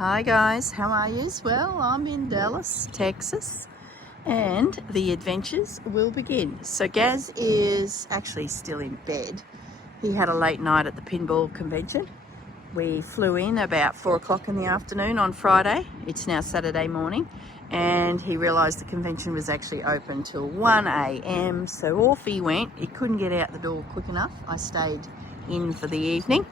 Hi guys, how are you? Well, I'm in Dallas, Texas, and the adventures will begin. So Gaz is actually still in bed. He had a late night at the Pinball convention. We flew in about 4 o'clock in the afternoon on Friday. It's now Saturday morning, and he realised the convention was actually open till 1 a.m. So off he went. He couldn't get out the door quick enough. I stayed in for the evening.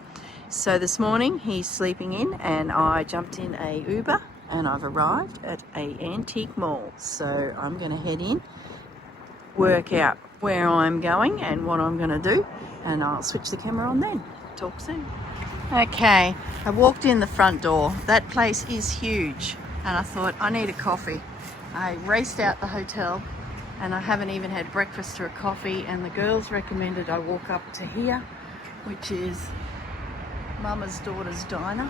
So this morning he's sleeping in and I jumped in a Uber and I've arrived at a antique mall. So I'm going to head in, work out where I'm going and what I'm going to do, and I'll switch the camera on then. Talk soon. Okay, I walked in the front door. That place is huge and I thought I need a coffee. I raced out the hotel and I haven't even had breakfast or a coffee, and the girls recommended I walk up to here, which is Mama's Daughter's Diner.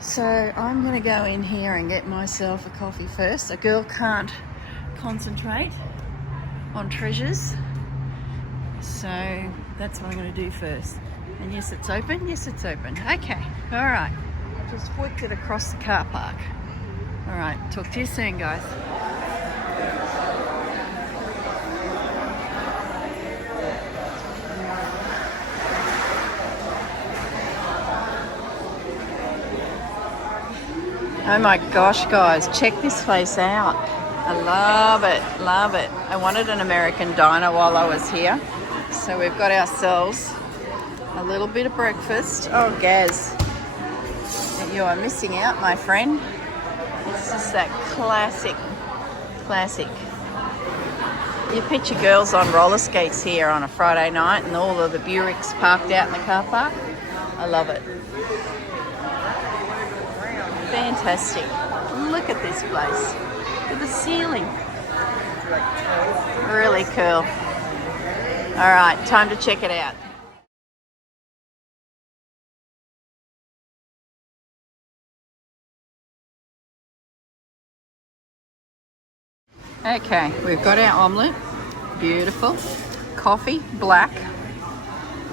So I'm going to go in here and get myself a coffee first. A girl can't concentrate on treasures, so that's what I'm going to do first. And yes, it's open. Yes, it's open. Okay, all right. Just worked it across the car park. All right, talk to you soon, guys. Oh my gosh, guys, check this place out. I love it, love it. I wanted an American diner while I was here. So we've got ourselves a little bit of breakfast. Oh, Gaz, you are missing out, my friend. It's just that classic. You picture girls on roller skates here on a Friday night and all of the Buicks parked out in the car park. I love it. Fantastic. Look at this place. Look at the ceiling. Really cool. All right, time to check it out. Okay, we've got our omelette. Beautiful. Coffee, black.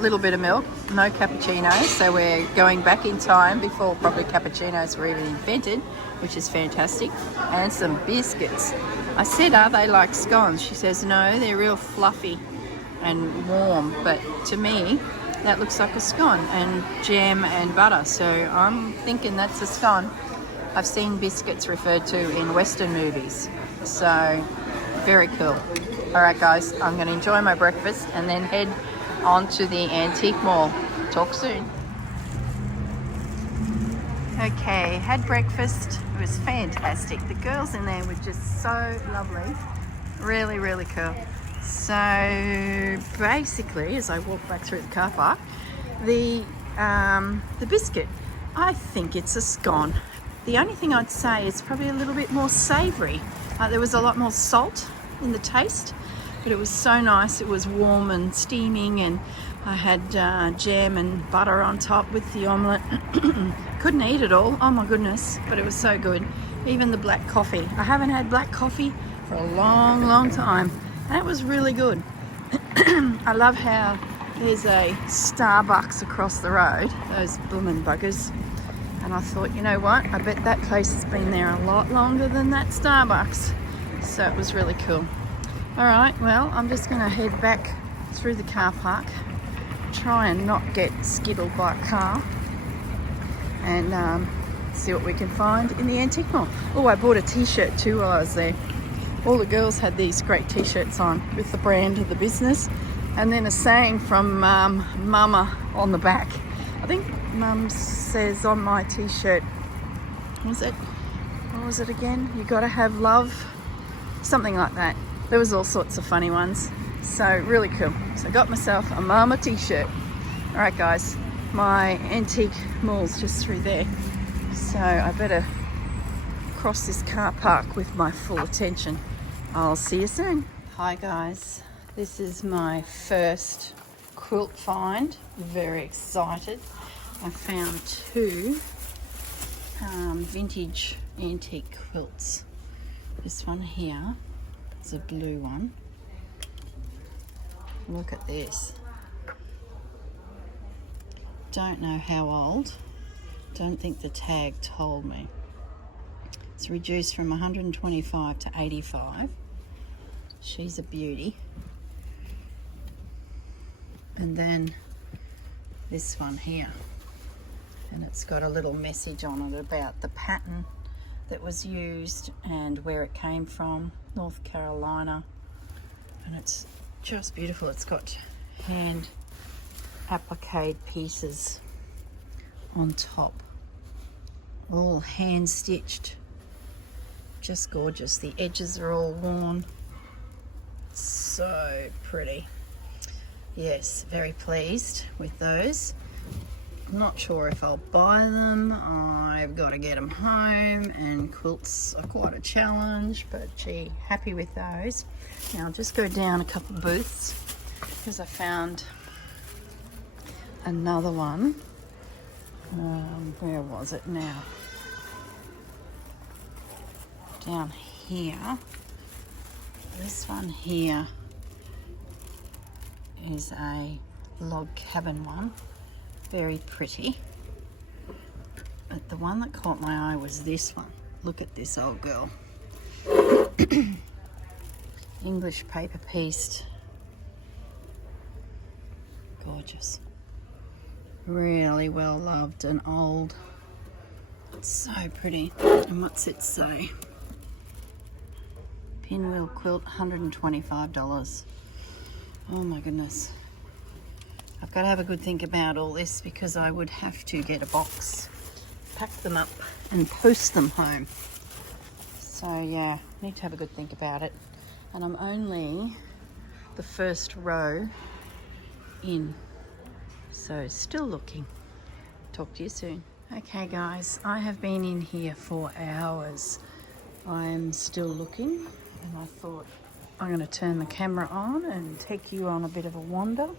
Little bit of milk, no cappuccinos, so we're going back in time before probably cappuccinos were even invented, which is fantastic. And some biscuits. I said, are they like scones? She says, no, they're real fluffy and warm, but to me that looks like a scone, and jam and butter, so I'm thinking that's a scone. I've seen biscuits referred to in Western movies, so very cool. All right guys, I'm going to enjoy my breakfast and then head onto the antique mall. Talk soon. Okay, had breakfast. It was fantastic. The girls in there were just so lovely. Really, really cool. So basically, as I walk back through the car park, the biscuit, I think it's a scone. The only thing I'd say is probably a little bit more savoury. There was a lot more salt in the taste, but it was so nice. It was warm and steaming, and I had jam and butter on top with the omelette. Couldn't eat it all, oh my goodness, but it was so good. Even the black coffee. I haven't had black coffee for a long time, and it was really good. I love how there's a Starbucks across the road, those bloomin' buggers. And I thought, you know what, I bet that place has been there a lot longer than that Starbucks. So it was really cool. All right, well, I'm just going to head back through the car park, try and not get skittled by a car, and see what we can find in the antique mall. Oh, I bought a t-shirt too while I was there. All the girls had these great t-shirts on with the brand of the business, and then a saying from Mama on the back. I think Mum says on my t-shirt, what was it again? You gotta have love, something like that. There was all sorts of funny ones, so really cool. So I got myself a Mama t-shirt. All right guys, my antique mall's just through there, so I better cross this car park with my full attention. I'll see you soon. Hi guys, this is my first quilt find. Very excited. I found two vintage antique quilts. This one here, it's a blue one. Look at this. Don't know how old, Don't think the tag told me. It's reduced from 125 to 85. She's a beauty. And then this one here. And it's got a little message on it about the pattern that was used and where it came from, North Carolina. And it's just beautiful. It's got hand applique pieces on top, all hand stitched. Just gorgeous. The edges are all worn. So pretty. Yes, very pleased with those. I'm not sure if I'll buy them. I've got to get them home, and quilts are quite a challenge, but gee, happy with those. Now I'll just go down a couple booths because I found another one. Where was it now? Down here. This one here is a log cabin one. Very pretty. But the one that caught my eye was this one. Look at this old girl. English paper pieced. Gorgeous. Really well loved and old. It's so pretty. And what's it say? Pinwheel quilt, $125. Oh my goodness. I've got to have a good think about all this because I would have to get a box, pack them up and post them home. So yeah, need to have a good think about it. And I'm only the first row in, so still looking. Talk to you soon. Okay guys, I have been in here for hours. I'm still looking, and I thought I'm going to turn the camera on and take you on a bit of a wander.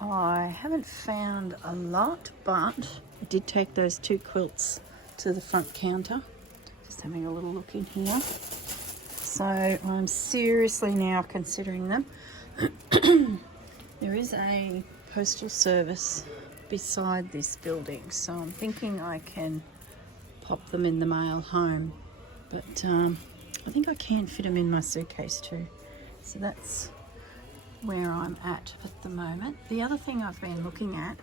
I haven't found a lot, but I did take those two quilts to the front counter. Just having a little look in here. So I'm seriously now considering them. There is a postal service beside this building, so I'm thinking I can pop them in the mail home. But I think I can fit them in my suitcase too. So that's where I'm at the moment. The other thing I've been looking at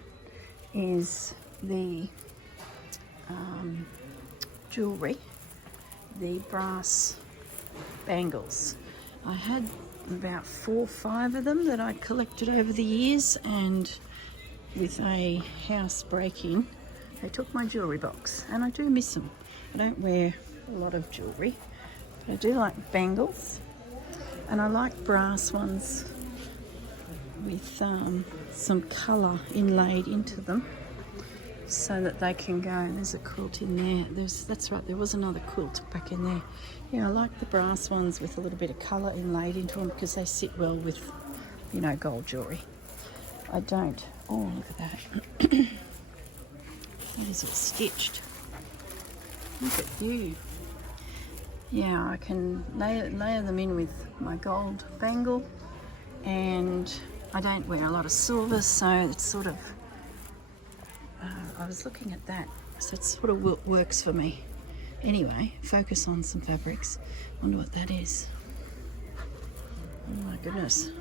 is the jewellery, the brass bangles. I had about 4 or 5 of them that I collected over the years, and with a house break-in, they took my jewellery box, and I do miss them. I don't wear a lot of jewellery, but I do like bangles, and I like brass ones with some colour inlaid into them so that they can go. There's a quilt in there. That's right, there was another quilt back in there. Yeah, I like the brass ones with a little bit of colour inlaid into them because they sit well with, you know, gold jewellery. I don't. Oh, look at that. That is all stitched. Look at you. Yeah, I can layer them in with my gold bangle, and I don't wear a lot of silver, so it's sort of, I was looking at that, so it sort of works for me. Anyway, focus on some fabrics. Wonder what that is. Oh my goodness.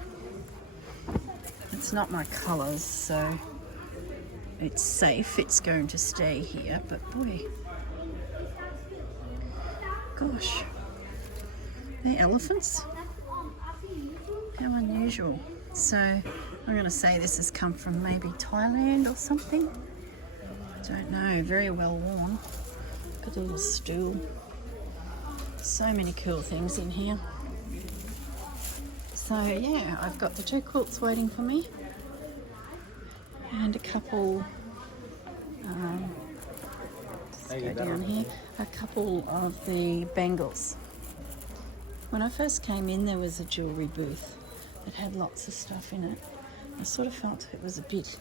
It's not my colours, so it's safe. It's going to stay here, but boy, gosh, they're elephants. How unusual. So I'm going to say this has come from maybe Thailand or something. Don't know. Very well worn. Look at the little stool. So many cool things in here. So yeah, I've got the 2 quilts waiting for me, and a couple, let's go down here, a couple of the bangles. When I first came in, there was a jewellery booth that had lots of stuff in it. I sort of felt it was a bit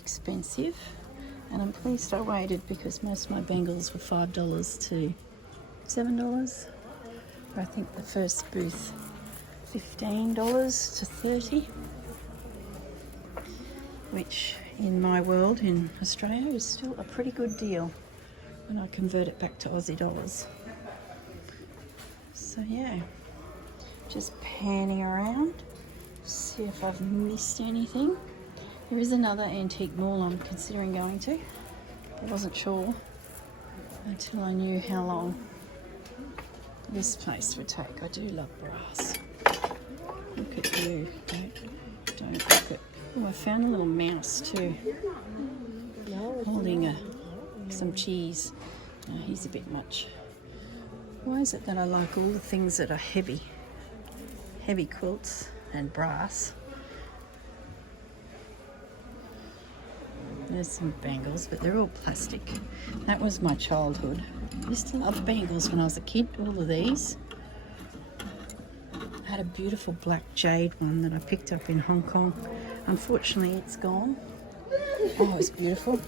expensive, and I'm pleased I waited because most of my bangles were $5 to $7. I think the first booth $15 to $30, which in my world in Australia is still a pretty good deal when I convert it back to Aussie dollars. So yeah, just panning around, see if I've missed anything. There is another antique mall I'm considering going to. I wasn't sure until I knew how long this place would take. I do love brass. Look at you. Don't look at... Oh, I found a little mouse too, holding some cheese. No, he's a bit much. Why is it that I like all the things that are heavy? Heavy quilts and brass. There's some bangles, but they're all plastic. That was my childhood. I used to love bangles when I was a kid, all of these. I had a beautiful black jade one that I picked up in Hong Kong. Unfortunately, it's gone. Oh, it's beautiful.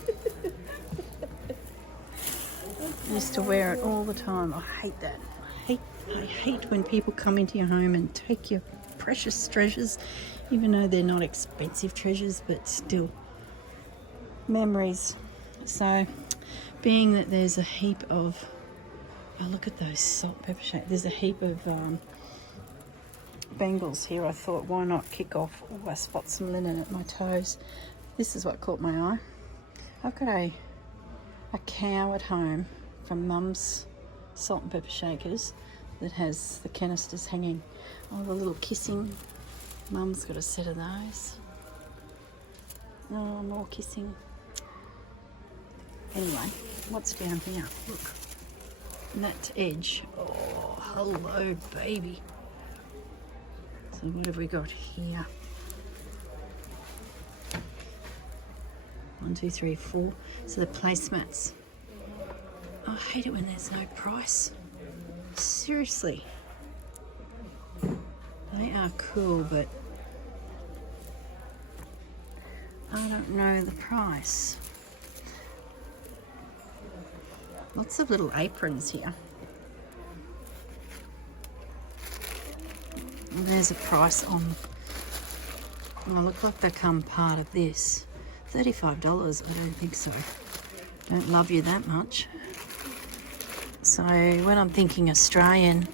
I used to wear it all the time. I hate that. I hate when people come into your home and take your precious treasures, even though they're not expensive treasures, but still memories. So, being that there's a heap of, oh, look at those salt pepper shapes. There's a heap of bangles here. I thought, why not kick off? Oh, I spot some linen at my toes. This is what caught my eye. I've got a cow at home from Mum's salt and pepper shakers that has the canisters hanging. Oh, the little kissing. Mum's got a set of those. Oh, more kissing. Anyway, what's down here? Look. And that edge. Oh, hello, baby. So what have we got here? 1, 2, 3, 4. So the placemats. I hate it when there's no price. Seriously. They are cool, but I don't know the price. Lots of little aprons here. And there's a price on, oh, look like they come part of this. $35, I don't think so. Don't love you that much. So when I'm thinking Australian,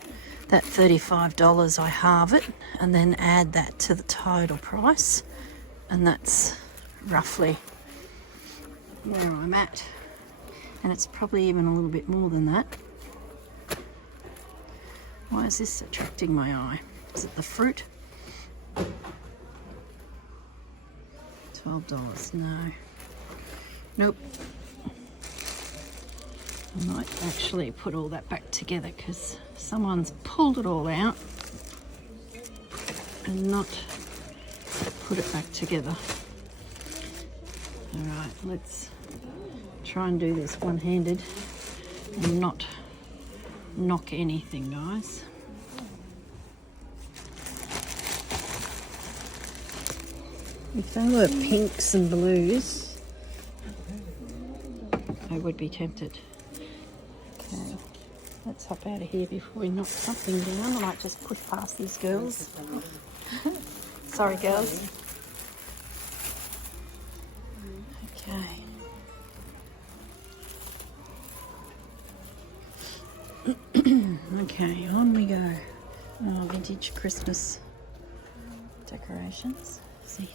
that $35, I halve it and then add that to the total price. And that's roughly where I'm at. And it's probably even a little bit more than that. Why is this attracting my eye? Is it the fruit? $12, no. Nope. I might actually put all that back together because someone's pulled it all out and not put it back together. All right, let's try and do this one-handed and not knock anything, guys. If they were pinks and blues, I would be tempted. Okay, let's hop out of here before we knock something down. I might just push past these girls. Sorry, girls. Okay. Okay, on we go. Oh, vintage Christmas decorations. See.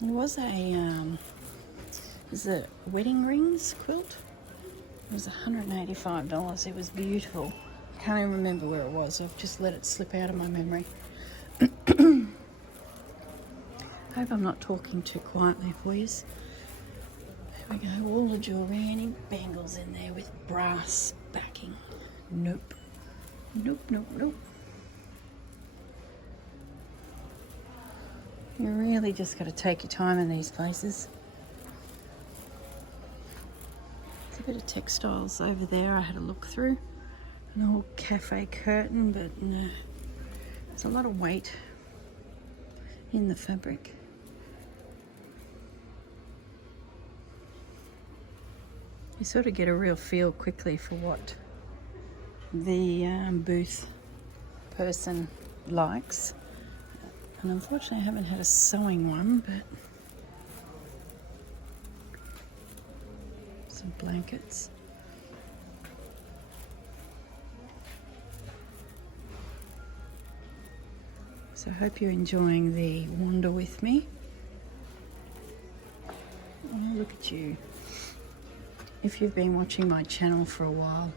There was a wedding rings quilt. It was $185. It was beautiful. I can't even remember where it was. I've just let it slip out of my memory. I hope I'm not talking too quietly for you. There we go. All the jewellery, any bangles in there with brass backing. Nope. Nope, nope, nope. You really just got to take your time in these places. There's a bit of textiles over there I had a look through. An old cafe curtain, but no. There's a lot of weight in the fabric. You sort of get a real feel quickly for what the booth person likes. And unfortunately I haven't had a sewing one, but some blankets. So I hope you're enjoying the wander with me. Oh, look at you. If you've been watching my channel for a while,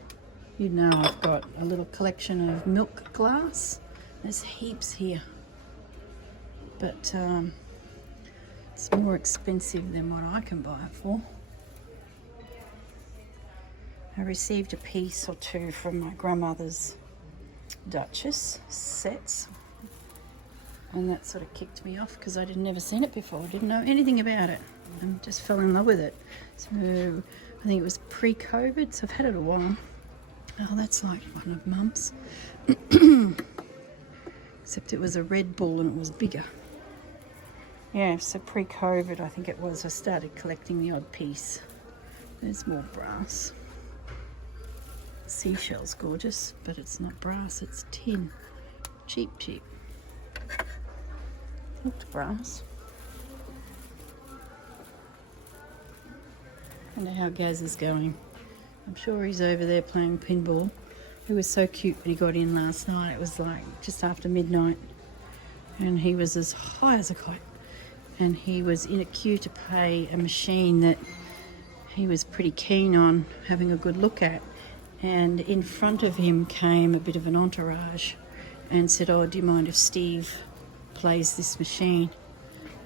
you know I've got a little collection of milk glass. There's heaps here, but it's more expensive than what I can buy it for. I received a piece or two from my grandmother's Duchess sets, and that sort of kicked me off because I'd never seen it before. I didn't know anything about it and just fell in love with it. So I think it was pre-COVID, so I've had it a while. Oh, that's like one of Mum's. Except it was a red ball and it was bigger. Yeah, so pre-COVID I think it was, I started collecting the odd piece. There's more brass. Seashell's gorgeous, but it's not brass, it's tin. Cheap, cheap. Looked brass. I wonder how Gaz is going. I'm sure he's over there playing pinball. He was so cute when he got in last night. It was like just after midnight, and he was as high as a kite. And he was in a queue to play a machine that he was pretty keen on having a good look at. And in front of him came a bit of an entourage and said, "Oh, do you mind if Steve plays this machine?"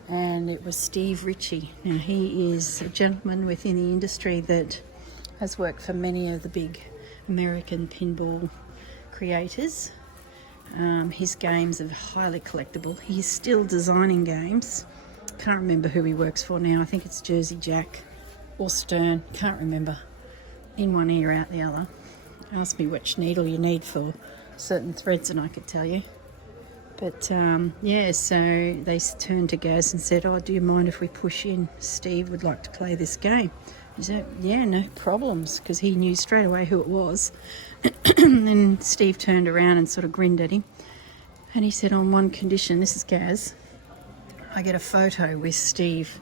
And it was Steve Ritchie. Now, he is a gentleman within the industry that has worked for many of the big American pinball creators. His games are highly collectible. He's still designing games. Can't remember who he works for now. I think it's Jersey Jack or Stern. Can't remember. In one ear, out the other. Ask me which needle you need for certain threads and I could tell you. But yeah, so they turned to Gaz and said, "Oh, do you mind if we push in? Steve would like to play this game." He said, "Yeah, no problems," because he knew straight away who it was. And then Steve turned around and sort of grinned at him. And he said, "On one condition," this is Gaz, "I get a photo with Steve."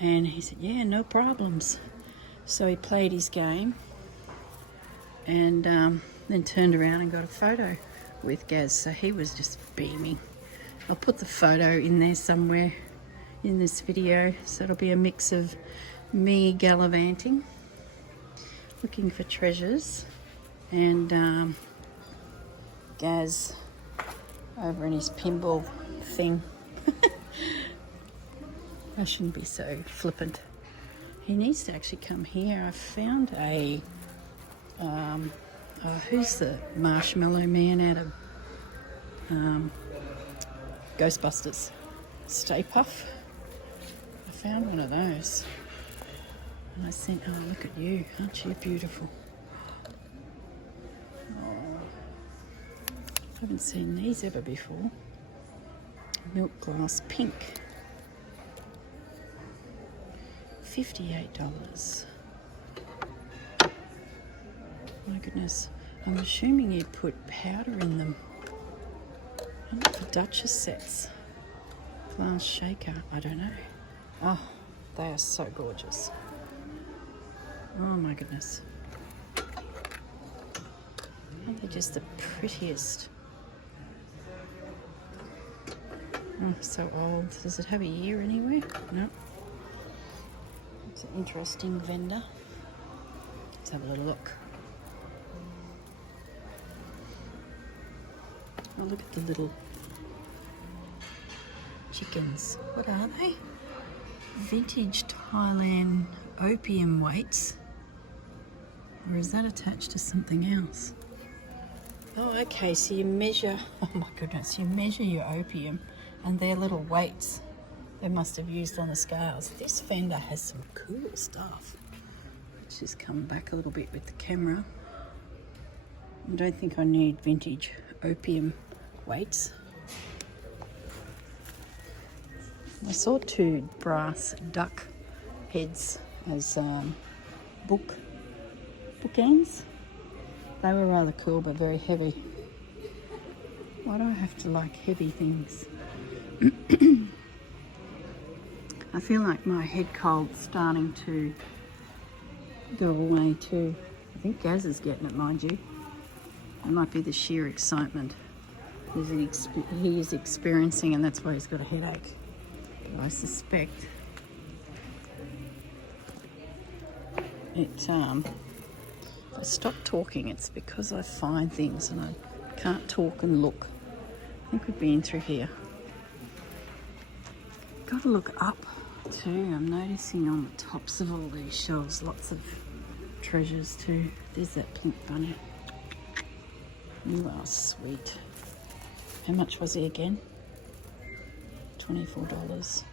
And he said, "Yeah, no problems." So he played his game and then turned around and got a photo with Gaz. So he was just beaming. I'll put the photo in there somewhere in this video. So it'll be a mix of me gallivanting, looking for treasures, and Gaz over in his pinball thing. I shouldn't be so flippant. He needs to actually come here. I found a who's the marshmallow man out of Ghostbusters? Stay Puff. I found one of those. And I sent, "Oh, look at you. Aren't you beautiful?" Oh, I haven't seen these ever before. Milk glass pink. $58. My goodness. I'm assuming you put powder in them. I look for Duchess sets. Glass shaker. I don't know. Oh, they are so gorgeous. Oh my goodness. Aren't they just the prettiest? Oh, so old. Does it have a year anywhere? No. It's an interesting vendor. Let's have a little look. Oh, look at the little chickens. What are they? Vintage Thailand opium weights. Or is that attached to something else? Oh, okay, so you measure, oh my goodness, you measure your opium and they're little weights they must have used on the scales. This vendor has some cool stuff. Let's just come back a little bit with the camera. I don't think I need vintage opium weights. I saw two brass duck heads as bookends. They were rather cool but very heavy. Why do I have to like heavy things? I feel like my head cold's starting to go away too. I think Gaz is getting it, mind you. It might be the sheer excitement he is experiencing, and that's why he's got a headache. But I suspect if I stop talking, it's because I find things and I can't talk and look. I think we've been through here. Got to look up too. I'm noticing on the tops of all these shelves lots of treasures too. There's that pink bunny. You are sweet. How much was he again? $24.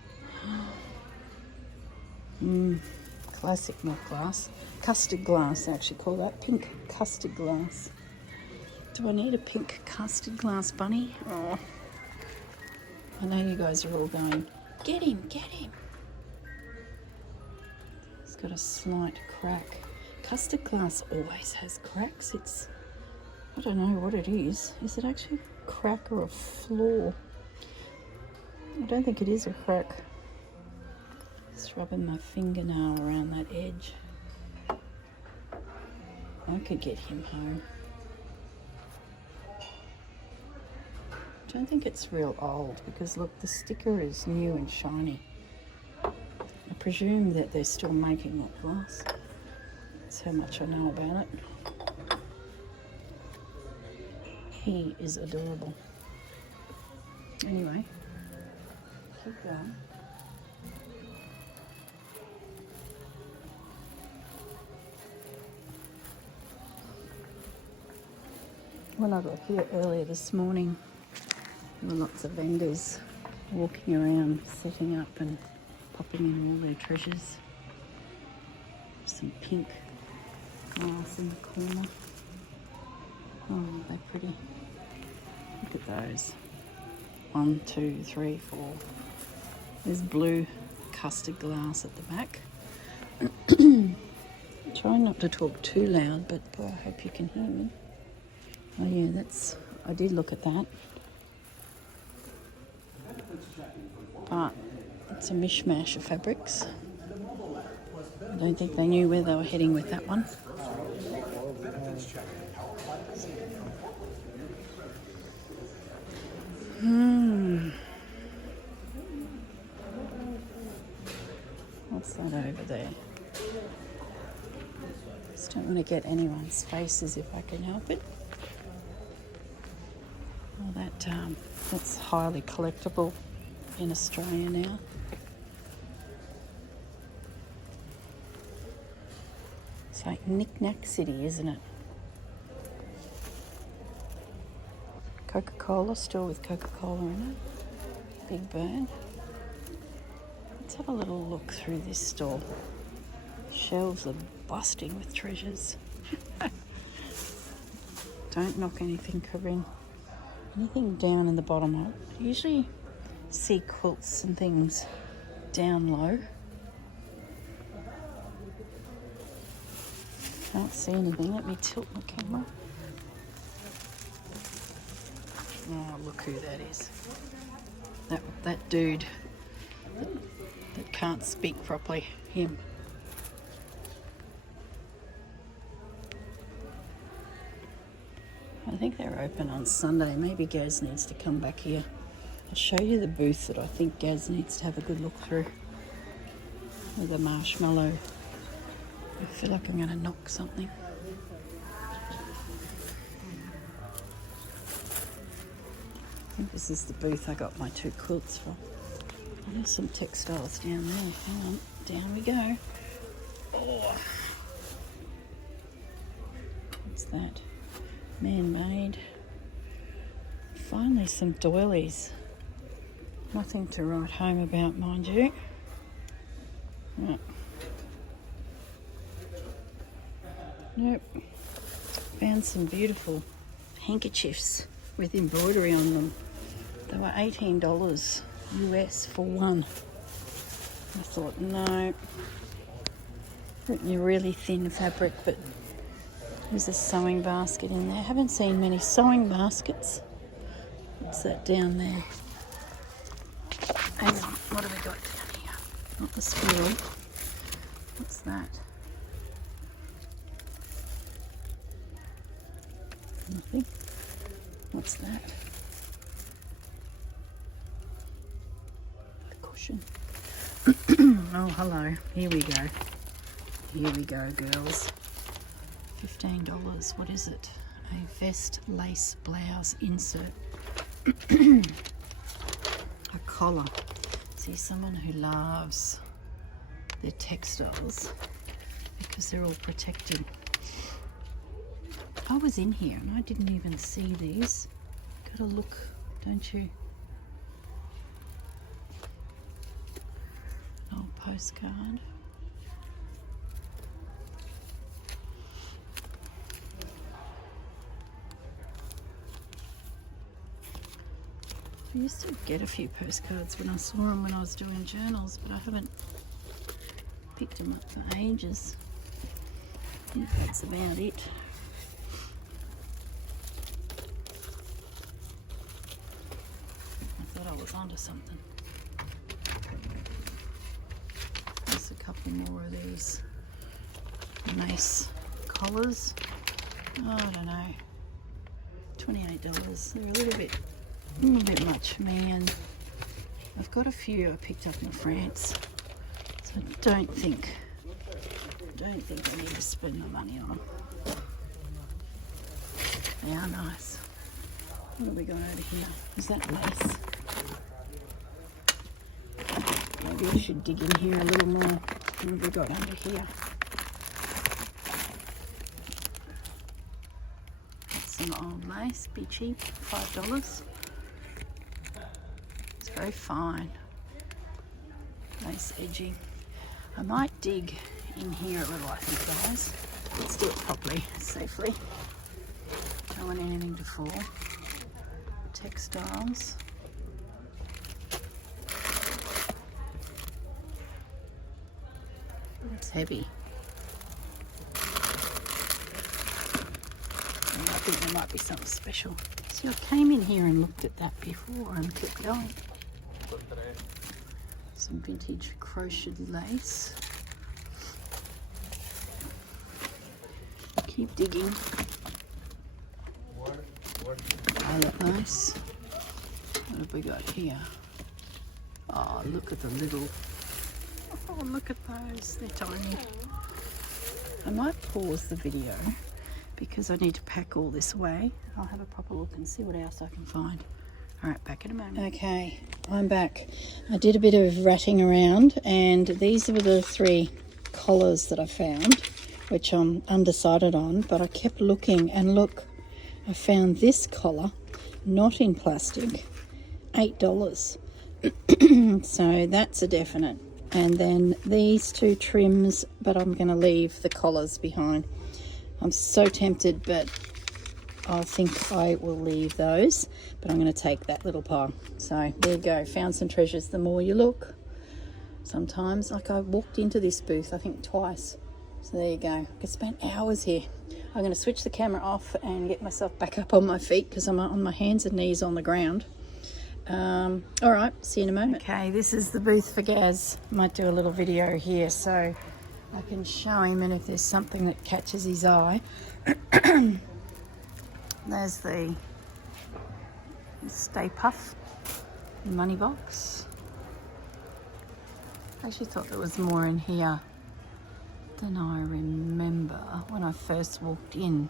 Classic milk glass. Custard glass, I actually call that. Pink custard glass. Do I need a pink custard glass bunny? Oh. I know you guys are all going, get him, get him. It's got a slight crack. Custard glass always has cracks. I don't know what it is. Is it actually a crack or a flaw? I don't think it is a crack. Just rubbing my fingernail around that edge. I could get him home. I don't think it's real old because look, the sticker is new and shiny. I presume that they're still making that glass. That's how much I know about it. He is adorable. Anyway, keep going. When I got here earlier this morning, there were lots of vendors walking around, setting up and popping in all their treasures. Some pink glass in the corner. Oh, they're pretty. Look at those. 1, 2, 3, 4. There's blue custard glass at the back. Trying not to talk too loud, but boy, I hope you can hear me. Oh yeah, I did look at that. But it's a mishmash of fabrics. I don't think they knew where they were heading with that one. What's that over there? Just don't want to get anyone's faces if I can help it. Well, that's highly collectible in Australia now. It's like Knick-Knack City, isn't it? Coca-Cola, still with Coca-Cola in it. Big Burn. Let's have a little look through this store. Shelves are busting with treasures. Don't knock anything, Corrine. Anything down in the bottom. I usually see quilts and things down low. Can't see anything. Let me tilt my camera. Oh, look who that is. That dude that can't speak properly. Him. I think they're open on Sunday. Maybe Gaz needs to come back here. I'll show you the booth that I think Gaz needs to have a good look through. With a marshmallow. I feel like I'm going to knock something. I think this is the booth I got my 2 quilts from. Oh, there's some textiles down there. Hang on. Down we go. Oh. What's that? Man-made. Finally some doilies. Nothing to write home about, mind you. Right. Nope. Found some beautiful handkerchiefs with embroidery on them. They were $18 US for one. I thought, no. You're really thin fabric, but there's a sewing basket in there. I haven't seen many sewing baskets. What's that down there? hang on, what have we got down here? Not the squirrel. What's that? Nothing. What's that? The cushion. Oh, hello. Here we go. Here we go, girls. $15. What is it? A vest lace blouse insert. A collar. See, someone who loves their textiles because they're all protected. I was in here and I didn't even see these. Gotta look, don't you? An old postcard. I used to get a few postcards when I saw them when I was doing journals, but I haven't picked them up for ages. I think that's about it. I thought I was onto something. There's a couple more of these nice collars. Oh, I don't know. $28. They're a little bit much, man. I've got a few I picked up in France, so I don't think I need to spend my money on them. They are nice. What have we got over here? Is that lace? Maybe I should dig in here a little more. What have we got under here? That's some old lace, be cheap, $5. It's very fine. Lace edging. I might dig in here a little, I think, guys. Let's do it properly, safely. Don't want anything to fall. Textiles. It's heavy. And I think there might be something special. See, I came in here and looked at that before and kept going. Some vintage crocheted lace. Keep digging. They look nice. What have we got here? Oh, look at the little... Oh, look at those. They're tiny. I might pause the video because I need to pack all this away. I'll have a proper look and see what else I can find. All right, back in a moment. Okay, I'm back. I did a bit of ratting around and these were the 3 collars that I found, which I'm undecided on, but I kept looking and look, I found this collar, not in plastic, $8. So that's a definite. And then these 2 trims, but I'm going to leave the collars behind. I'm so tempted, but I think I will leave those, but I'm going to take that little pile. So there you go, found some treasures. The more you look, sometimes, like I walked into this booth, I think twice. So there you go, I could spend hours here. I'm going to switch the camera off and get myself back up on my feet because I'm on my hands and knees on the ground. All right, see you in a moment. Okay, this is the booth for Gaz. Might do a little video here so I can show him, and if there's something that catches his eye. There's the Stay Puff money box. I actually thought there was more in here than I remember when I first walked in.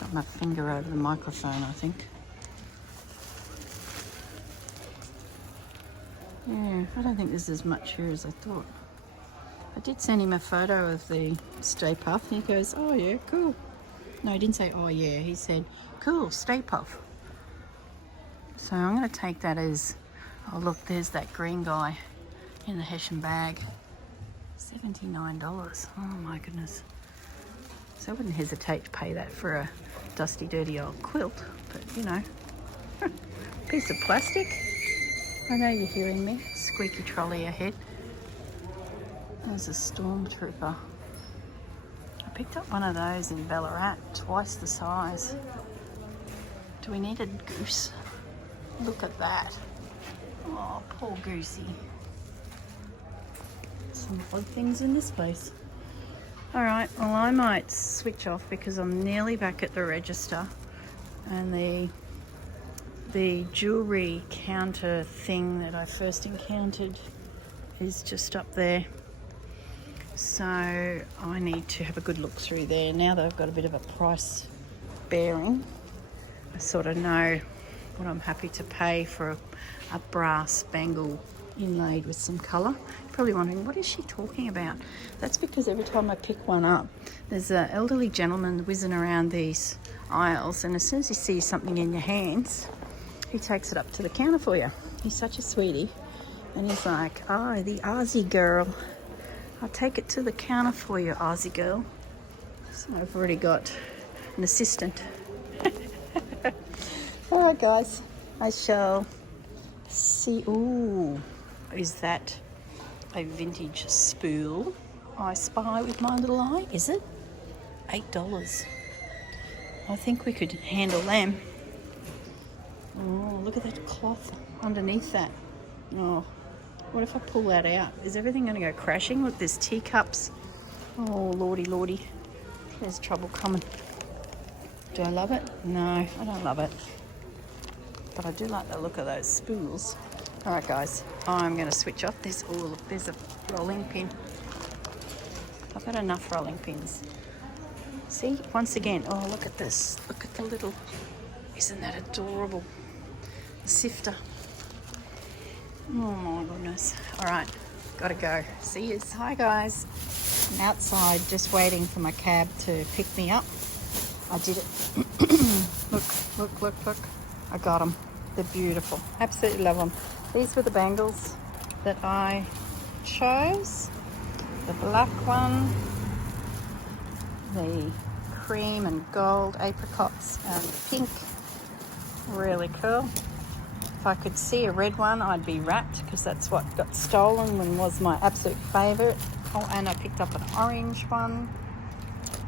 Got my finger over the microphone, I think. Yeah, I don't think there's as much here as I thought. I did send him a photo of the Stay Puff. He goes, oh yeah, cool. No, he didn't say, oh yeah, he said, cool, Stay Puff. So I'm going to take that as, oh look, there's that green guy in the Hessian bag. $79. Oh my goodness. So I wouldn't hesitate to pay that for a dusty, dirty old quilt, but you know, piece of plastic. I know you're hearing me. Squeaky trolley ahead. There's a stormtrooper. I picked up one of those in Ballarat, twice the size. Do we need a goose? Look at that. Oh, poor Goosey. Some odd things in this place. All right, well, I might switch off because I'm nearly back at the register, and the jewellery counter thing that I first encountered is just up there. So I need to have a good look through there. Now that I've got a bit of a price bearing, I sort of know what I'm happy to pay for a brass bangle inlaid with some colour. You're probably wondering, what is she talking about? That's because every time I pick one up, there's an elderly gentleman whizzing around these aisles, and as soon as he sees something in your hands, he takes it up to the counter for you. He's such a sweetie. And he's like, oh, the Aussie girl. I'll take it to the counter for you, Aussie girl. So I've already got an assistant. All right, guys. I shall see. Ooh, is that a vintage spool I spy with my little eye? Is it? $8. I think we could handle them. Oh, look at that cloth underneath that. Oh, what if I pull that out? Is everything going to go crashing? Look, there's teacups. Oh, lordy, lordy. There's trouble coming. Do I love it? No, I don't love it. But I do like the look of those spools. All right, guys, I'm going to switch off this. Oh, look, there's a rolling pin. I've got enough rolling pins. See, once again, oh, look at this. Look at the little, isn't that adorable? The sifter. Oh my goodness. All right, gotta go. See you. Hi guys. I'm outside just waiting for my cab to pick me up. I did it. Look, look, look, look. I got them. They're beautiful. Absolutely love them. These were the bangles that I chose. The black one, the cream and gold apricots, and pink. Really cool. If I could see a red one, I'd be rapt, because that's what got stolen and was my absolute favourite. Oh, and I picked up an orange one.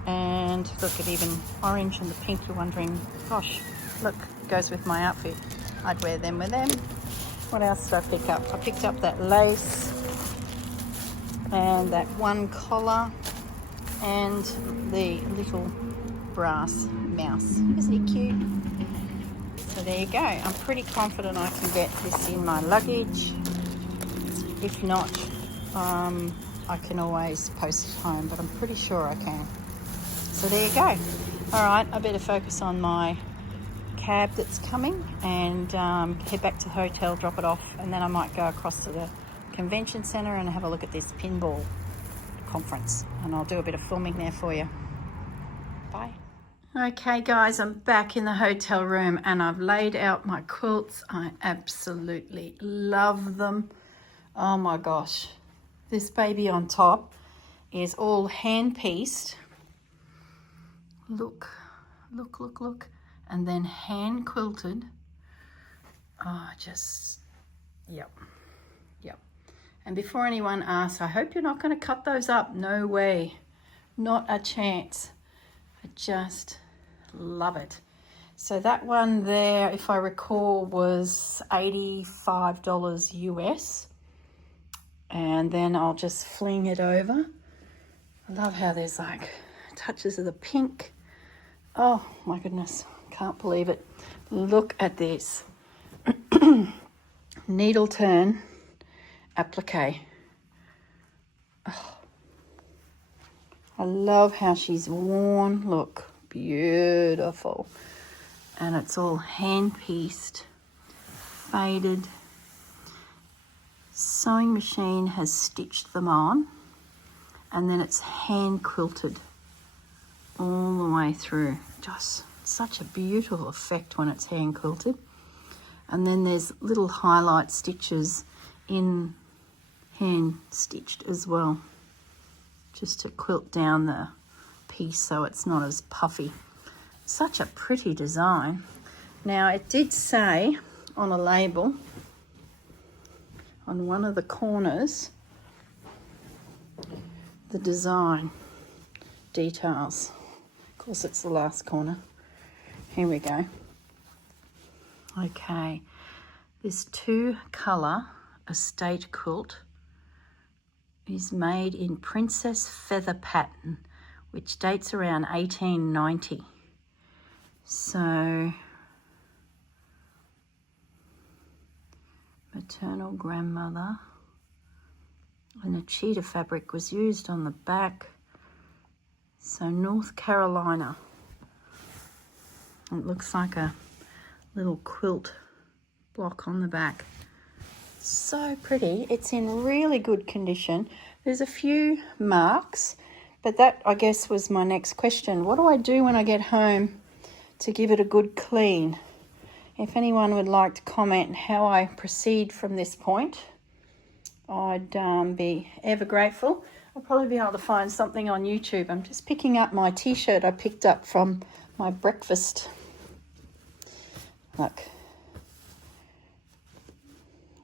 And look at even orange and the pink. You're wondering, gosh, look, goes with my outfit. I'd wear them with them. What else did I pick up? I picked up that lace and that one collar and the little brass mouse. Isn't he cute? So there you go. I'm pretty confident I can get this in my luggage. If not, I can always post it home, but I'm pretty sure I can. So there you go. All right, I better focus on my cab that's coming and head back to the hotel, drop it off, and then I might go across to the convention centre and have a look at this pinball conference, and I'll do a bit of filming there for you. Bye. Okay guys, I'm back in the hotel room and I've laid out my quilts. I absolutely love them. Oh my gosh. This baby on top is all hand pieced. Look, look, look, look. And then hand quilted. Oh, just, yep, yep. And before anyone asks, I hope you're not going to cut those up. No way, not a chance. I just love it. So that one there, if I recall, was $85 US. And then I'll just fling it over. I love how there's like touches of the pink. Oh my goodness, can't believe it. Look at this. Needle turn applique. Oh. I love how she's worn. Look, beautiful. And it's all hand pieced, faded. Sewing machine has stitched them on, and then it's hand quilted all the way through. Just such a beautiful effect when it's hand quilted. And then there's little highlight stitches in hand stitched as well, just to quilt down the piece so it's not as puffy. Such a pretty design. Now it did say on a label on one of the corners the design details. Of course it's the last corner. Here we go. Okay, This 2-colour estate quilt is made in princess feather pattern, which dates around 1890. So maternal grandmother, and a cheetah fabric was used on the back. So North Carolina. It looks like a little quilt block on the back. So pretty. It's in really good condition. There's a few marks, but that, I guess, was my next question. What do I do when I get home to give it a good clean? If anyone would like to comment how I proceed from this point, I'd be ever grateful. I'll probably be able to find something on YouTube. I'm just picking up my t-shirt I picked up from my breakfast. Look,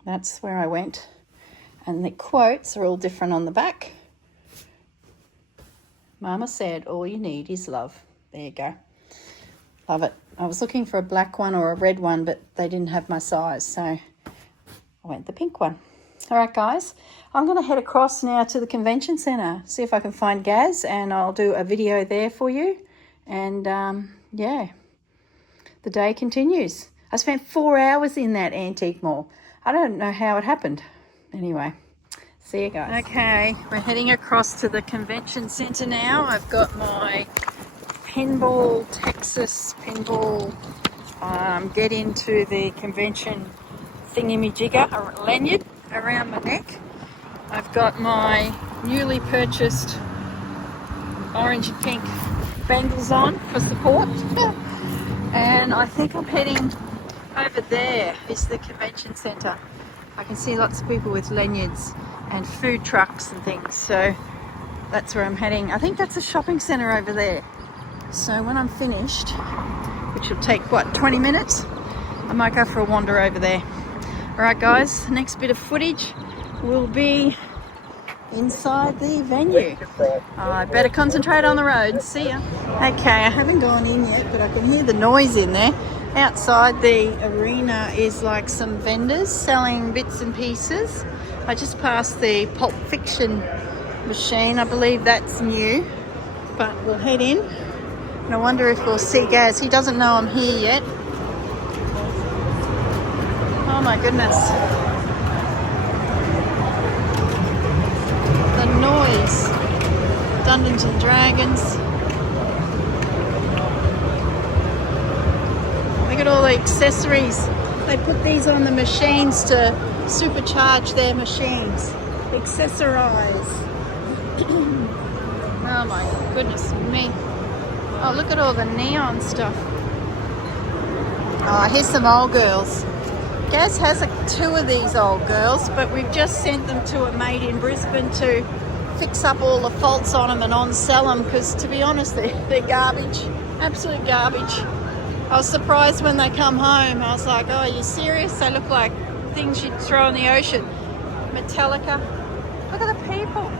that's where I went. And the quotes are all different on the back. Mama said, all you need is love. There you go. Love it. I was looking for a black one or a red one, but they didn't have my size, so I went the pink one. All right, guys, I'm going to head across now to the convention centre, see if I can find Gaz, and I'll do a video there for you. And, yeah, the day continues. I spent 4 hours in that antique mall. I don't know how it happened. Anyway, see you guys. Okay, we're heading across to the convention centre now. I've got my Pinball, Texas Pinball, get into the convention thingy-majigger, a lanyard around my neck. I've got my newly purchased orange and pink bangles on for support. And I think I'm heading over there is the convention centre. I can see lots of people with lanyards and food trucks and things, so that's where I'm heading. I think that's a shopping centre over there. So when I'm finished, which will take, what, 20 minutes, I might go for a wander over there. All right, guys, next bit of footage will be inside the venue. I better concentrate on the road. See ya. Okay, I haven't gone in yet, but I can hear the noise in there. Outside the arena is like some vendors selling bits and pieces. I just passed the Pulp Fiction machine. I believe that's new, but we'll head in. And I wonder if we'll see Gaz. He doesn't know I'm here yet. Oh my goodness. The noise. Dungeons and Dragons. Look at all the accessories. They put these on the machines to supercharge their machines. Accessorize. Oh my goodness me. Oh, look at all the neon stuff. Oh, here's some old girls. Gaz has 2 of these old girls, but we've just sent them to a mate in Brisbane to fix up all the faults on them and on-sell them, because to be honest, they're garbage. Absolute garbage. I was surprised when they come home. I was like, oh, are you serious? They look like things you'd throw in the ocean. Metallica. Look at the people.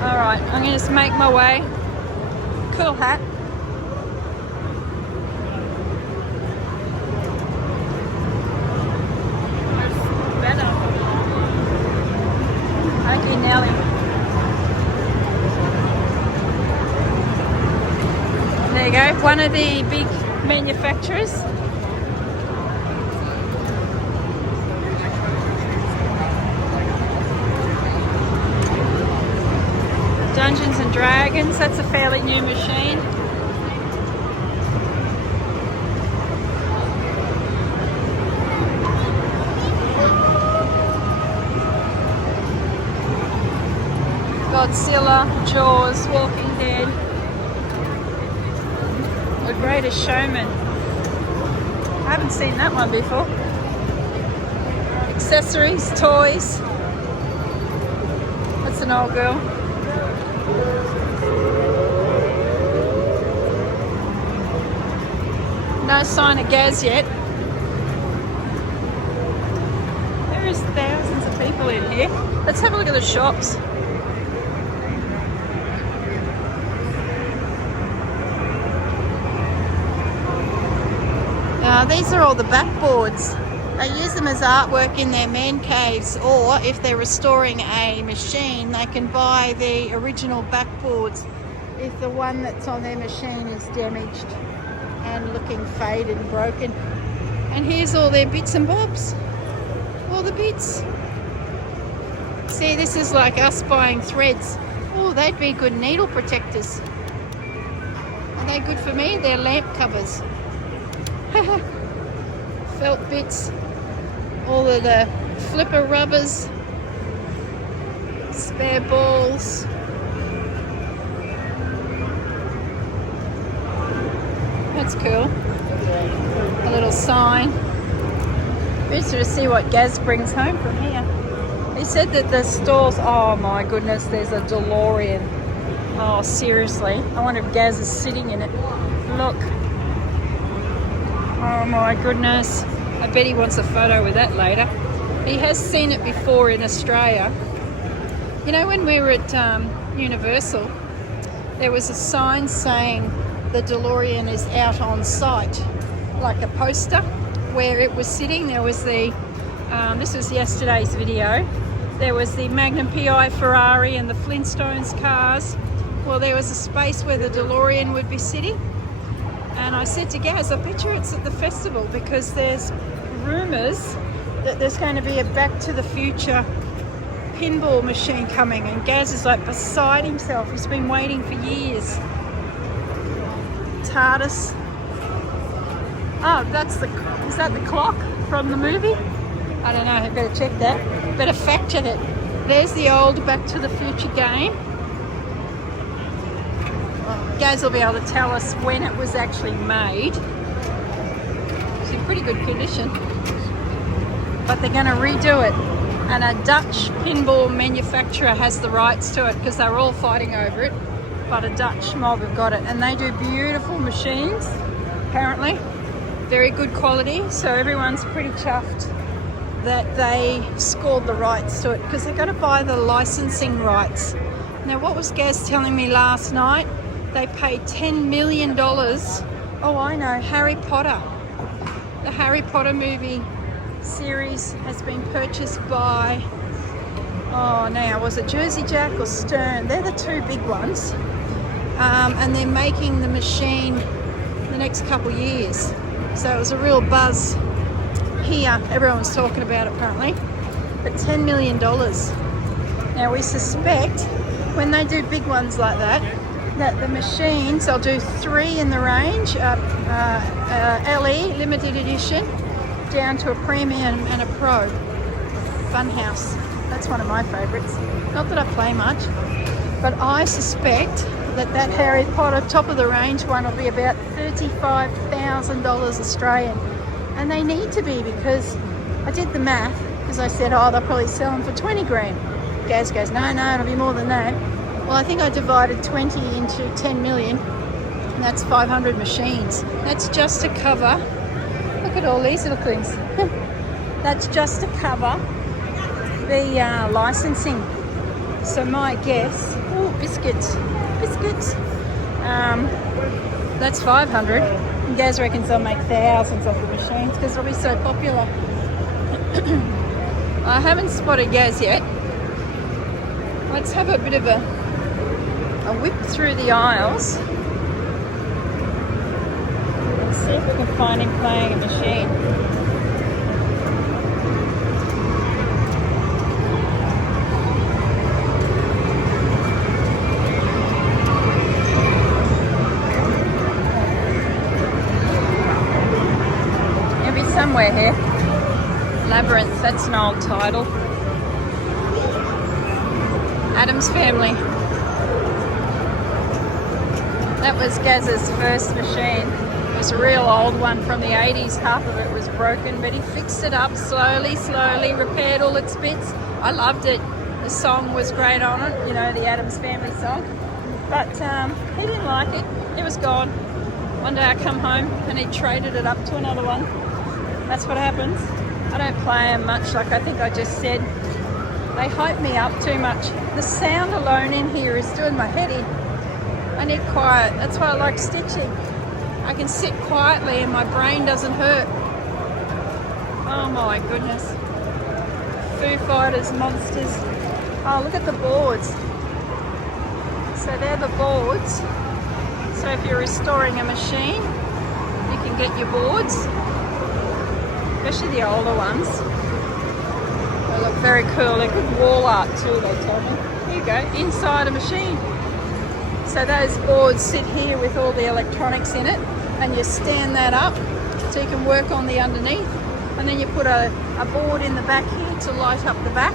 All right, I'm going to just make my way. Cool hat. Better. Okay, Nelly. There you go, one of the big manufacturers. Dungeons and Dragons, that's a fairly new machine. Godzilla, Jaws, Walking Dead. The Greatest Showman. I haven't seen that one before. Accessories, toys. That's an old girl. No sign of Gaz yet. There is thousands of people in here. Let's have a look at the shops. These are all the backboards. They use them as artwork in their man caves, or if they're restoring a machine, they can buy the original backboards if the one that's on their machine is damaged and looking faded and broken. And here's all their bits and bobs. All the bits. See, this is like us buying threads. Oh, they'd be good needle protectors. Are they good for me? They're lamp covers. Felt bits. All of the flipper rubbers. Spare balls. That's cool. A little sign. Interested to see what Gaz brings home from here. He said that the stores, oh my goodness, there's a DeLorean. Oh, seriously. I wonder if Gaz is sitting in it. Look. Oh my goodness. I bet he wants a photo with that later. He has seen it before in Australia. You know, when we were at Universal, there was a sign saying the DeLorean is out on site, like a poster where it was sitting. There was the, this was yesterday's video, there was the Magnum PI Ferrari and the Flintstones cars. Well, there was a space where the DeLorean would be sitting. And I said to Gaz, I bet you it's at the festival, because there's rumours that there's going to be a Back to the Future pinball machine coming. And Gaz is like beside himself. He's been waiting for years. TARDIS. Oh, is that the clock from the movie? I don't know, I better check that. Better fact check it. There's the old Back to the Future game. Gaz will be able to tell us when it was actually made. It's in pretty good condition. But they're going to redo it. And a Dutch pinball manufacturer has the rights to it, because they're all fighting over it. But a Dutch mob have got it. And they do beautiful machines, apparently. Very good quality. So everyone's pretty chuffed that they scored the rights to it, because they've got to buy the licensing rights. Now, what was Gaz telling me last night? They paid $10 million. Oh, I know, Harry Potter. The Harry Potter movie series has been purchased by, oh, now, was it Jersey Jack or Stern? They're the two big ones. And they're making the machine the next couple years. So it was a real buzz here. Everyone was talking about it, apparently. But $10 million. Now, we suspect when they do big ones like that, that the machines, they'll do 3 in the range, LE, limited edition, down to a premium and a pro. Funhouse. That's one of my favourites. Not that I play much, but I suspect that Harry Potter top of the range one will be about $35,000 Australian. And they need to be, because I did the math, because I said, oh, they'll probably sell them for 20 grand. Gaz goes, no, it'll be more than that. Well, I think I divided 20 into 10 million, and that's 500 machines. That's just to cover, look at all these little things. That's just to cover the licensing. So my guess, oh, biscuits. That's 500. And Gaz reckons they'll make thousands of the machines, because they'll be so popular. I haven't spotted Gaz yet. Let's have a bit of a whip through the aisles. Let's see if we can find him playing a machine. He'll be somewhere here. Labyrinth, that's an old title. Addams Family. That was Gaz's first machine. It was a real old one from the 80s. Half of it was broken, but he fixed it up slowly, repaired all its bits. I loved it. The song was great on it, you know, the Addams Family song. But he didn't like it. It was gone. One day I come home and he traded it up to another one. That's what happens. I don't play them much, like I think I just said. They hype me up too much. The sound alone in here is doing my head in. I need quiet. That's why I like stitching. I can sit quietly and my brain doesn't hurt. Oh my goodness. Foo Fighters, monsters. Oh, look at the boards. So they're the boards. So if you're restoring a machine, you can get your boards, especially the older ones. They look very cool. They're good wall art too, they tell me. Here you go, inside a machine. So those boards sit here with all the electronics in it, and you stand that up so you can work on the underneath. And then you put a board in the back here to light up the back.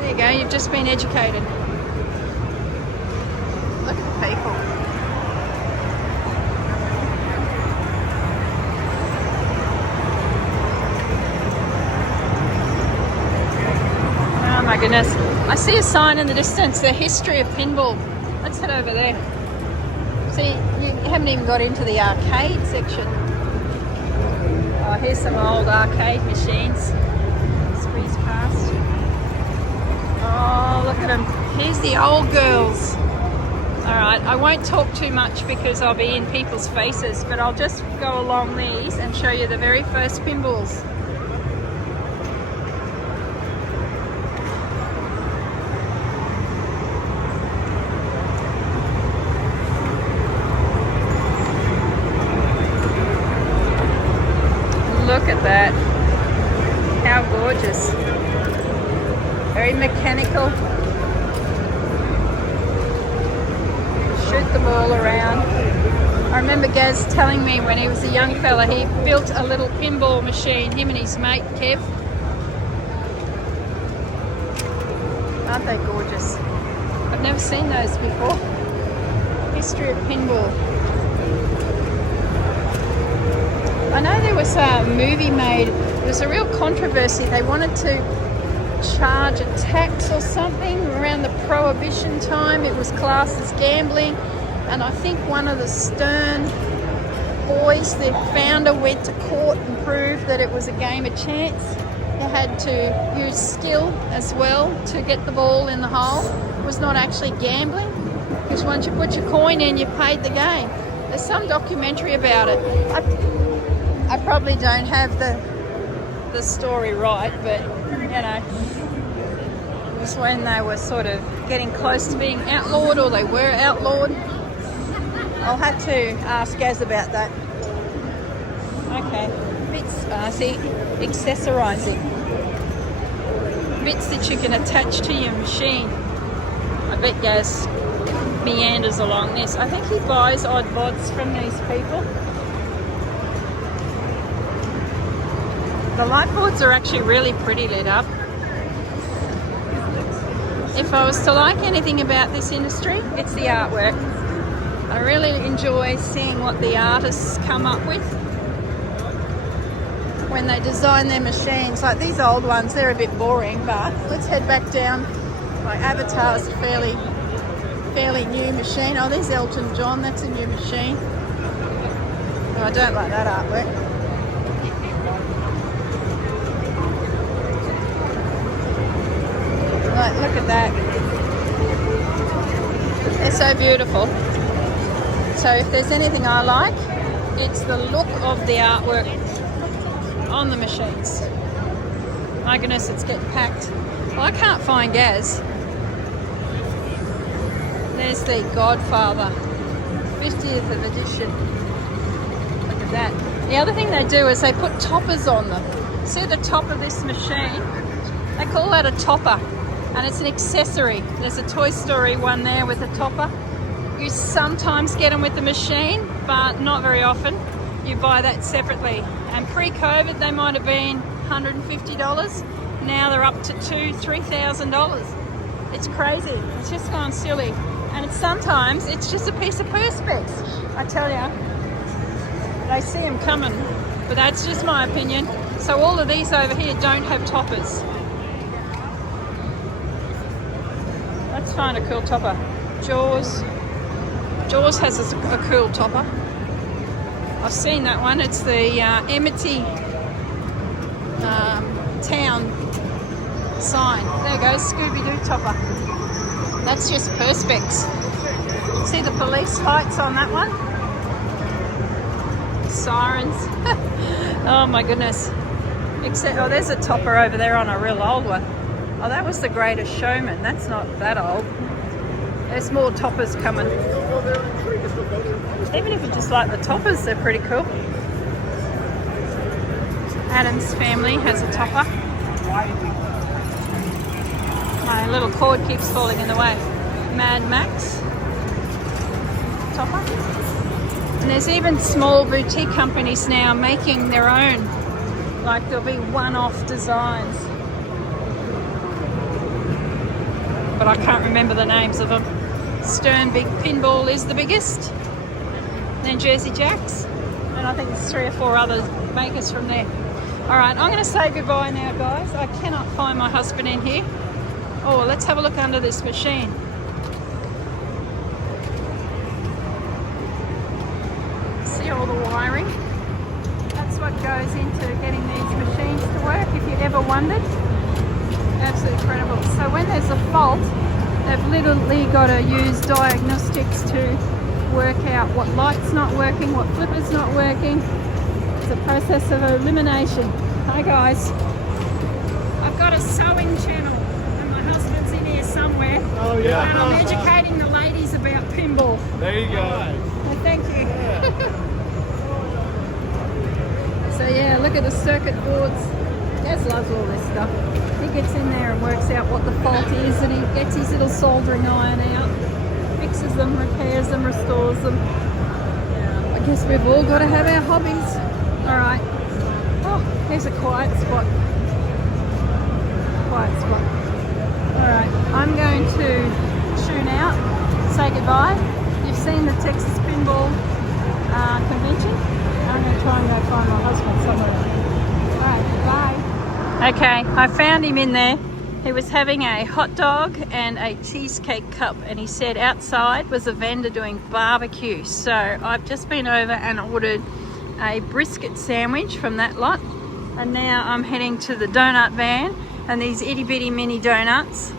There you go, you've just been educated. Look at the people. Oh my goodness. I see a sign in the distance, the history of pinball. Let's head over there. See, you haven't even got into the arcade section. Oh, here's some old arcade machines. Squeeze past. Oh, look at them. Here's the old girls. Alright, I won't talk too much because I'll be in people's faces, but I'll just go along these and show you the very first pinballs. Look at that. How gorgeous. Very mechanical. Shoot the ball around. I remember Gaz telling me when he was a young fella, he built a little pinball machine, him and his mate Kev. Aren't they gorgeous? I've never seen those before. History of pinball. I know there was a movie made, there was a real controversy. They wanted to charge a tax or something around the Prohibition time. It was classed as gambling, and I think one of the Stern boys, the founder, went to court and proved that it was a game of chance. You had to use skill as well to get the ball in the hole. It was not actually gambling, because once you put your coin in, you paid the game. There's some documentary about it. I probably don't have the story right, but you know, it was when they were sort of getting close to being outlawed, or they were outlawed. I'll have to ask Gaz about that. Okay, bits, see, accessorising. Bits that you can attach to your machine. I bet Gaz meanders along this. I think he buys odd bods from these people. The light boards are actually really pretty lit up. If I was to like anything about this industry, it's the artwork. I really enjoy seeing what the artists come up with when they design their machines. Like these old ones, they're a bit boring, but let's head back down. Like Avatar's a fairly new machine. Oh, there's Elton John, that's a new machine. Oh, I don't like that artwork. Like, look at that. They're so beautiful. So if there's anything I like, it's the look of the artwork on the machines. My goodness, it's getting packed. Well, I can't find Gaz. There's the Godfather, 50th edition. Look at that. The other thing they do is they put toppers on them. See the top of this machine? They call that a topper. And it's an accessory. There's a Toy Story one there with a topper. You sometimes get them with the machine, but not very often. You buy that separately. And pre-COVID, they might have been $150. Now they're up to $2,000-$3,000. It's crazy. It's just gone silly. And sometimes it's just a piece of perspex. I tell you, they see them coming, but that's just my opinion. So all of these over here don't have toppers. Let's find a cool topper. Jaws. Jaws has a cool topper. I've seen that one. It's the Amity town sign. There goes Scooby-Doo topper. That's just perspex. See the police lights on that one? sirens. Oh my goodness. Except, oh, there's a topper over there on a real old one. Oh, that was the Greatest Showman. That's not that old. There's more toppers coming. Even if you just like the toppers, they're pretty cool. Adam's family has a topper. My little cord keeps falling in the way. Mad Max topper. And there's even small boutique companies now making their own. Like there'll be one-off designs. But I can't remember the names of them. Stern Big Pinball is the biggest. Then Jersey Jacks. And I think there's 3 or 4 other makers from there. Alright, I'm going to say goodbye now, guys. I cannot find my husband in here. Oh, let's have a look under this machine. See all the wiring? That's what goes into getting these machines to work, if you ever wondered. Absolutely incredible. So when there's a fault, they've literally got to use diagnostics to work out what light's not working, what flipper's not working. It's a process of elimination. Hi guys. I've got a sewing channel and my husband's in here somewhere. Oh yeah. And I'm educating the ladies about pinball. There you go. Well, thank you. So yeah, look at the circuit boards. Gaz loves all this stuff. He gets in there and works out what the fault is, and he gets his little soldering iron out, fixes them, repairs them, restores them. I guess we've all got to have our hobbies. Alright. Oh, here's a quiet spot. Quiet spot. Alright, I'm going to tune out, say goodbye. You've seen the Texas Pinball convention. I'm going to try and go find my husband somewhere. Alright, bye. Okay, I found him in there. He was having a hot dog and a cheesecake cup, and he said outside was a vendor doing barbecue. So I've just been over and ordered a brisket sandwich from that lot, and now I'm heading to the donut van and these itty bitty mini donuts.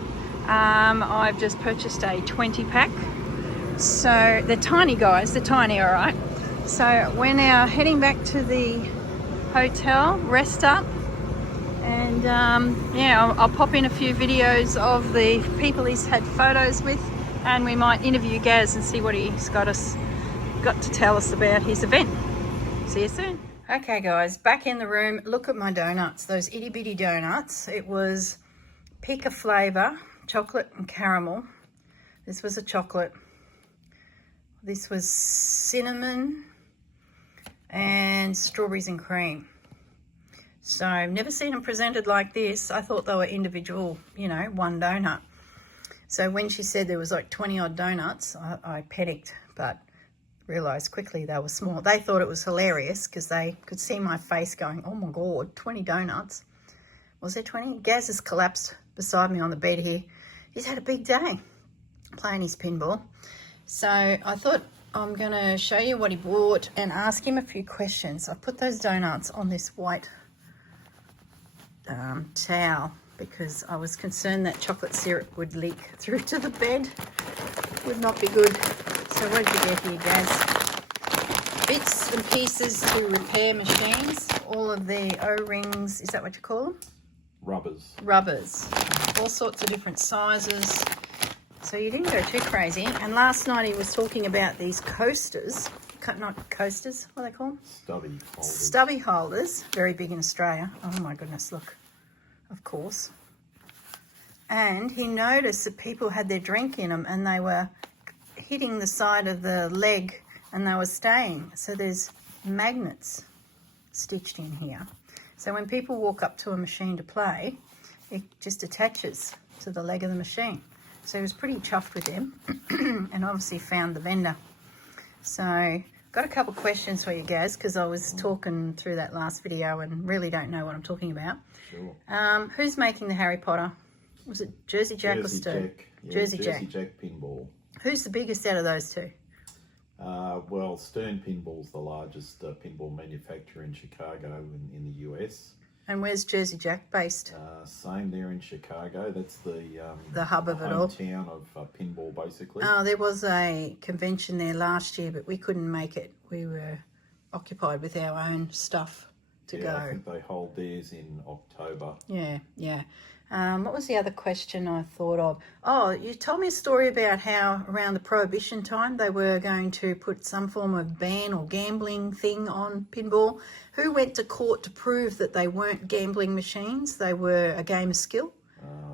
I've just purchased a 20 pack. So they're tiny, guys, they're tiny, all right. So we're now heading back to the hotel, rest up, and yeah, I'll pop in a few videos of the people he's had photos with, and we might interview Gaz and see what he's got to tell us about his event. See you soon. Okay guys, back in the room. Look at my donuts, those itty bitty donuts. It was pick a flavour, chocolate and caramel. This was a chocolate. This was cinnamon and strawberries and cream. So I've never seen them presented like this. I thought they were individual, you know, one donut. So when she said there was like 20 odd donuts, I panicked, but realised quickly they were small. They thought it was hilarious because they could see my face going, oh my God, 20 donuts. Was there 20? Gaz has collapsed beside me on the bed here. He's had a big day playing his pinball. So I thought I'm going to show you what he bought and ask him a few questions. I put those donuts on this white towel because I was concerned that chocolate syrup would leak through to the bed. Would not be good. So what did you get here, Gaz? Bits and pieces to repair machines. All of the O-rings, is that what you call them? Rubbers. Rubbers. All sorts of different sizes. So you didn't go too crazy. And last night he was talking about these coasters. Not coasters, what are they called? Stubby holders. Stubby holders. Very big in Australia. Oh my goodness, look. Of course. And he noticed that people had their drink in them and they were hitting the side of the leg and they were staying. So there's magnets stitched in here. So when people walk up to a machine to play, it just attaches to the leg of the machine. So he was pretty chuffed with them and obviously found the vendor. So got a couple of questions for you guys because I was talking through that last video and really don't know what I'm talking about. Sure. Who's making the Harry Potter? Was it Jersey Jack or Stern? Yeah, Jersey Jack Pinball. Who's the biggest out of those two? Well, Stern Pinball's the largest pinball manufacturer in Chicago in the US. And where's Jersey Jack based? Same there in Chicago. That's the hub of it all. Hometown of pinball, basically. Oh, there was a convention there last year, but we couldn't make it. We were occupied with our own stuff to go. I think they hold theirs in October. Yeah, yeah. What was the other question I thought of? Oh, you told me a story about how around the Prohibition time they were going to put some form of ban or gambling thing on pinball. Who went to court to prove that they weren't gambling machines? They were a game of skill?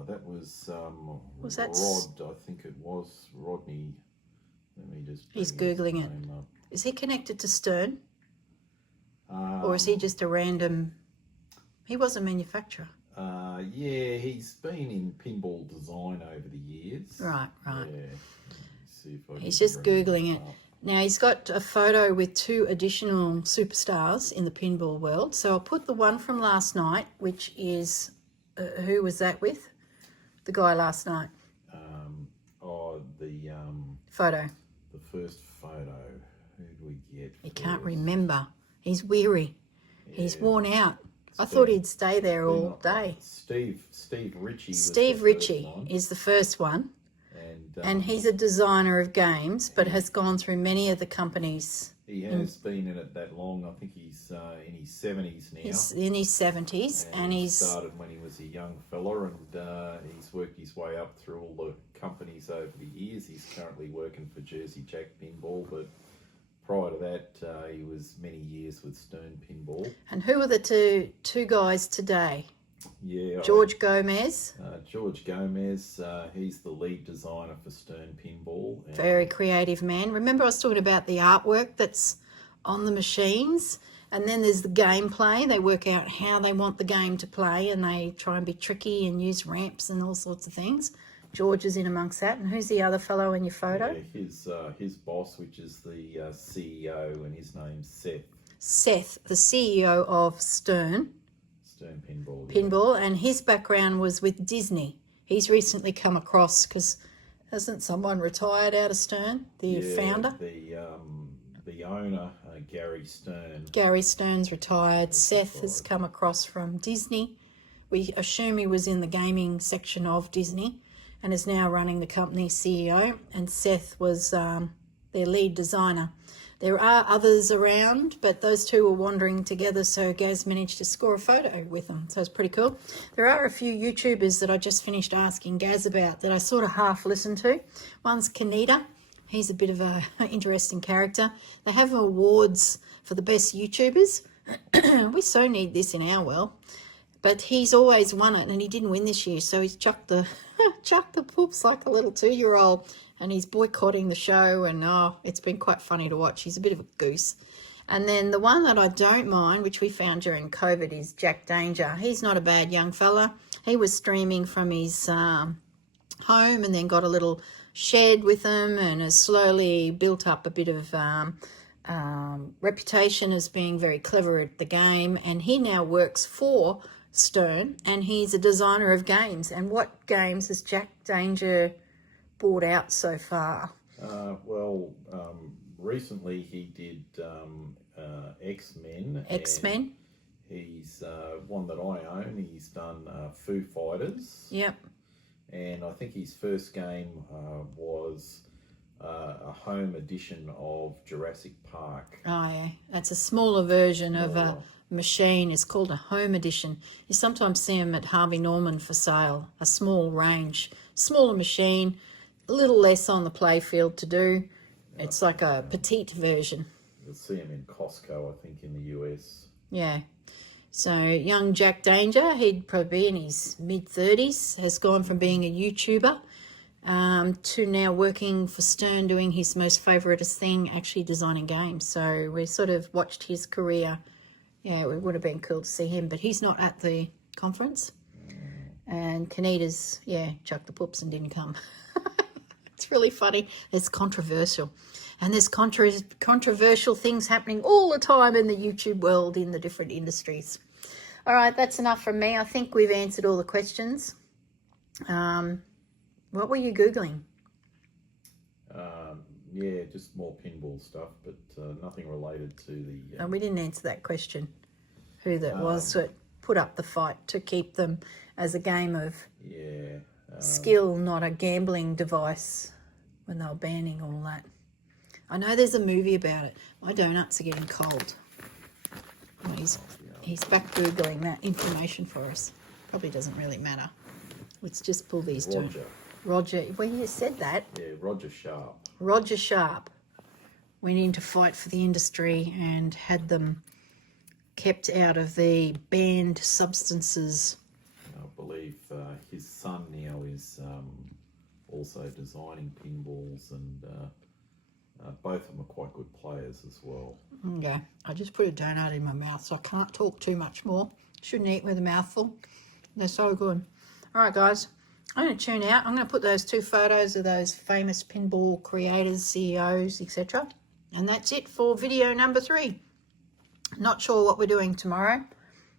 That was that Rod, I think it was Rodney. Let me just. He's Googling it. Is he connected to Stern? Or is he just a random... He was a manufacturer. Yeah, he's been in pinball design over the years. Right. Yeah. See if I He's can just bring Googling it. up. Now, he's got a photo with 2 additional superstars in the pinball world. So I'll put the one from last night, which is... who was that with? The guy last night. The Photo. the first photo. Who do we get? He can't remember. He's weary. Yeah. He's worn out. I thought he'd stay there all day. Steve Ritchie. Steve Ritchie is the first one. And he's a designer of games, but has gone through many of the companies. He has been in it that long. I think he's in his 70s now. He's in his 70s. And he's started when he was a young fella, and he's worked his way up through all the companies over the years. He's currently working for Jersey Jack Pinball, but prior to that, he was many years with Stern Pinball. And who are the two guys today? Yeah, George Gomez. George Gomez, he's the lead designer for Stern Pinball. Very creative man. Remember I was talking about the artwork that's on the machines? And then there's the gameplay. They work out how they want the game to play, and they try and be tricky and use ramps and all sorts of things. George is in amongst that. And who's the other fellow in your photo? Yeah, his boss, which is the CEO, and his name's Seth. Seth, the CEO of Stern Pinball, and his background was with Disney. He's recently come across, because hasn't someone retired out of Stern, the founder? The owner, Gary Stern. Gary Stern's retired. Seth has come across from Disney. We assume he was in the gaming section of Disney and is now running the company, CEO, and Seth was their lead designer. There are others around, but those two were wandering together, so Gaz managed to score a photo with them. So it's pretty cool. There are a few YouTubers that I just finished asking Gaz about that I sort of half listened to. One's Kaneda. He's a bit of an interesting character. They have awards for the best YouTubers. We so need this in our world. But he's always won it, and he didn't win this year, so he's chucked the poops like a little 2-year-old. And he's boycotting the show, and it's been quite funny to watch. He's a bit of a goose. And then the one that I don't mind, which we found during COVID, is Jack Danger. He's not a bad young fella. He was streaming from his home and then got a little shed with him and has slowly built up a bit of reputation as being very clever at the game. And he now works for Stern, and he's a designer of games. And what games has Jack Danger bought out so far? Recently he did X-Men. X-Men. He's one that I own. He's done Foo Fighters. Yep. And I think his first game was a home edition of Jurassic Park. Oh, yeah. That's a smaller version of a machine. It's called a home edition. You sometimes see them at Harvey Norman for sale. A small range, smaller machine, a little less on the playfield to do. It's like a petite version. You'll see him in Costco, I think, in the US. Yeah. So young Jack Danger, he'd probably be in his mid-30s, has gone from being a YouTuber to now working for Stern, doing his most favouriteest thing, actually designing games. So we sort of watched his career. Yeah, it would have been cool to see him, but he's not at the conference. And Kaneda's, chucked the poops and didn't come. It's really funny. It's controversial. And there's controversial things happening all the time in the YouTube world in the different industries. All right, that's enough from me. I think we've answered all the questions. What were you Googling? Just more pinball stuff, but nothing related to the... we didn't answer that question. Who that was that put up the fight to keep them as a game of skill, not a gambling device, when they were banning all that. I know there's a movie about it. My donuts are getting cold. He's back Googling that information for us. Probably doesn't really matter. Let's just pull these two. Roger. Well, you said that. Yeah, Roger Sharp. Roger Sharp went in to fight for the industry and had them kept out of the banned substances. I believe his son now is also designing pinballs, and both of them are quite good players as well. Okay, I just put a donut in my mouth, so I can't talk too much more. Shouldn't eat with a mouthful. They're so good. All right, guys, I'm going to tune out. I'm going to put those 2 photos of those famous pinball creators, CEOs, etc. And that's it for video number 3. Not sure what we're doing tomorrow.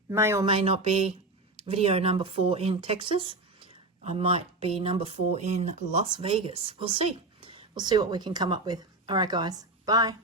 May or may not be video number 4 in Texas. I might be number 4 in Las Vegas. We'll see. We'll see what we can come up with. All right, guys. Bye.